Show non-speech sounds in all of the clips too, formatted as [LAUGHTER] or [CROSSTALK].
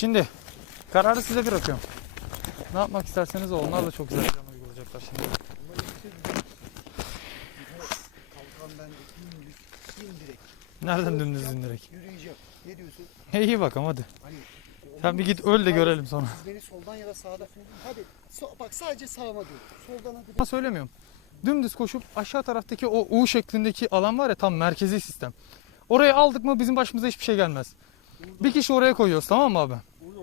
Şimdi kararı size bırakıyorum. Ne yapmak isterseniz o. Onlar da çok güzel plan uygulayacaklar şimdi. Nereden dümdüz indirek? Yürüyeceğim. Ne diyorsun? İyi bakalım hadi. Hani Sen bir git öl de görelim sonra. Siz beni soldan ya da sağdan. Hadi so- bak sadece sağıma dön. Soldan hadi. Ama söylemiyorum. Dümdüz koşup aşağı taraftaki o U şeklindeki alan var ya tam merkezi sistem. Oraya aldık mı bizim başımıza hiçbir şey gelmez. Bir kişi oraya koyuyoruz tamam mı abi?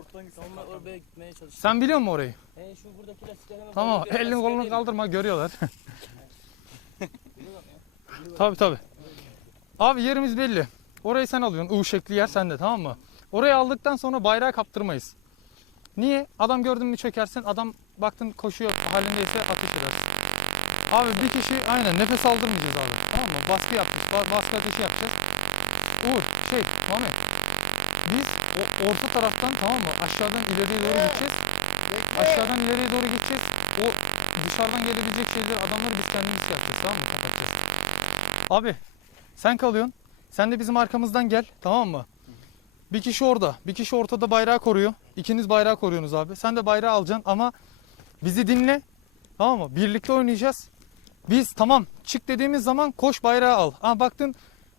Ortadan gitsin. Onlar oraya gitmeye çalışıyor. Sen biliyor musun orayı? He şu buradaki lastikler hemen Tamam elini kolunu kaldırma görüyorlar. [LAUGHS] [LAUGHS] tabi tabi. Abi yerimiz belli. Orayı sen alıyorsun. U şekli yer sende tamam mı? Orayı aldıktan sonra bayrağı kaptırmayız. Niye? Adam gördün mü çökersin. Adam baktın koşuyor halindeyse ateş edersin. Abi bir kişi aynen nefes aldırmayacağız abi. Tamam mı? Baskı yapacağız. Ba- baskı ateşi yapacağız. Uğur şey Muhammed. Biz o orta taraftan tamam mı? Aşağıdan ileriye doğru gideceğiz. Aşağıdan ileriye doğru gideceğiz. O dışarıdan gelebilecek şeyleri adamları biz kendimiz yapacağız tamam mı? Kapatacağız. Abi sen kalıyorsun. Sen de bizim arkamızdan gel tamam mı? Bir kişi orada. Bir kişi ortada bayrağı koruyor. İkiniz bayrağı koruyorsunuz abi. Sen de bayrağı alacaksın ama bizi dinle. Tamam mı? Birlikte oynayacağız. Biz tamam çık dediğimiz zaman koş bayrağı al. Ama baktın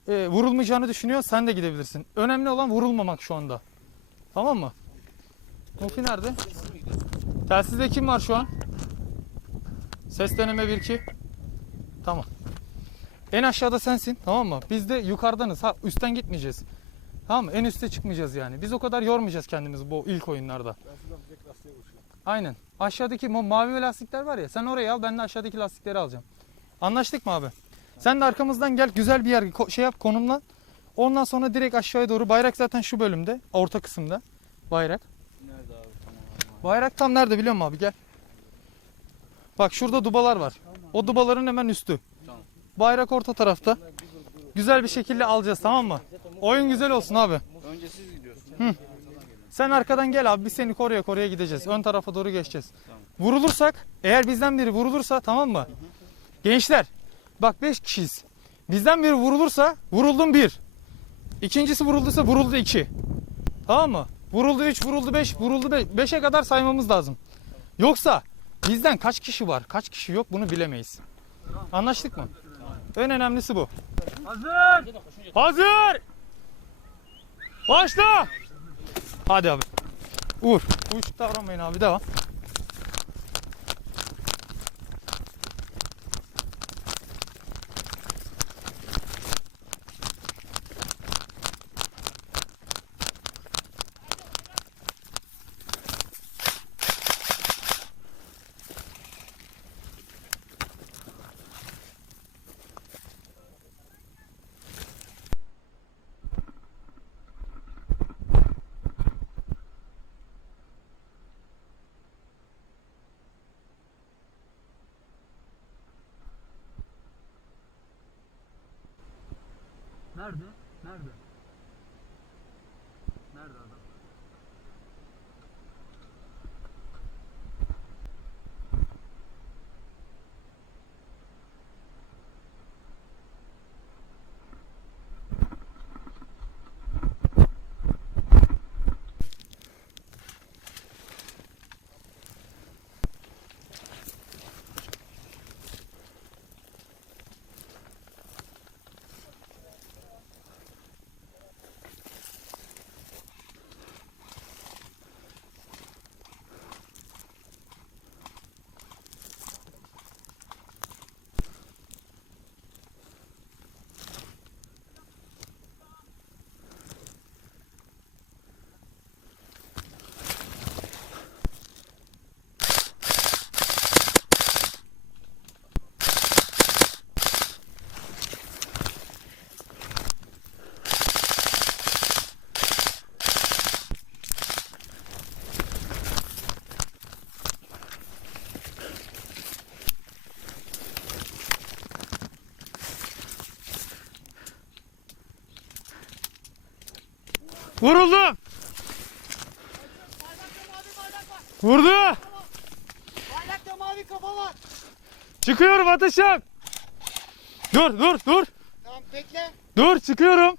e, vurulmayacağını düşünüyor sen de gidebilirsin. Önemli olan vurulmamak şu anda. Tamam mı? Mufi nerede? Telsizde kim var şu an? Ses deneme 1-2. Tamam. En aşağıda sensin tamam mı? Biz de yukarıdanız. Ha üstten gitmeyeceğiz. Tamam mı? En üste çıkmayacağız yani. Biz o kadar yormayacağız kendimizi bu ilk oyunlarda. Aynen. Aşağıdaki ma- mavi lastikler var ya sen orayı al ben de aşağıdaki lastikleri alacağım. Anlaştık mı abi? Sen de arkamızdan gel güzel bir yer şey yap konumlan. Ondan sonra direkt aşağıya doğru bayrak zaten şu bölümde orta kısımda bayrak. Nerede abi? Tamam. Bayrak tam nerede biliyor musun abi gel. Bak şurada dubalar var. O dubaların hemen üstü. Tamam. Bayrak orta tarafta. Güzel bir şekilde alacağız tamam mı? Oyun güzel olsun abi. Önce siz gidiyorsunuz. Sen arkadan gel abi biz seni koruya koruya gideceğiz. Ön tarafa doğru geçeceğiz. Vurulursak eğer bizden biri vurulursa tamam mı? Gençler bak 5 kişiyiz. Bizden biri vurulursa vuruldum 1. İkincisi vurulduysa vuruldu 2. Tamam mı? Vuruldu 3, vuruldu 5, vuruldu 5. 5'e kadar saymamız lazım. Yoksa bizden kaç kişi var, kaç kişi yok bunu bilemeyiz. Anlaştık mı? En önemlisi bu. Hazır! Hazır! Başla! Hadi abi. Uğur. Uyuşuk davranmayın abi devam. Nerede? Nerede? Nerede adam? Vuruldu. Vurdu. Bayrakta mavi kafa var. Çıkıyorum atışım. Dur dur dur. Tamam bekle. Dur çıkıyorum.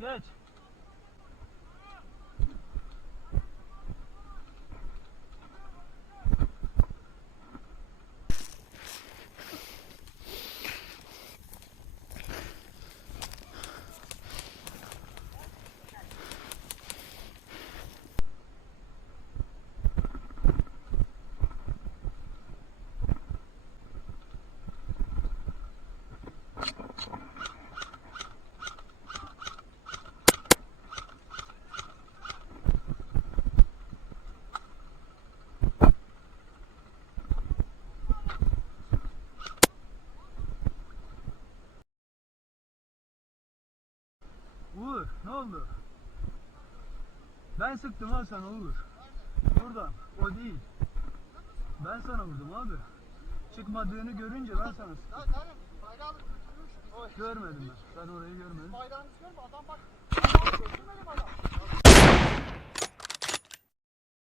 geç. Uğur ne oldu? Ben sıktım ha sana Uğur. Buradan o değil. Ben sana vurdum abi. Çıkmadığını görünce ben sana sıktım. Tamam. Bayrağı. Görmedim ben. Ben orayı görmedim. Bayrağınızı görme adam bak. Adam götürmedi mi adam?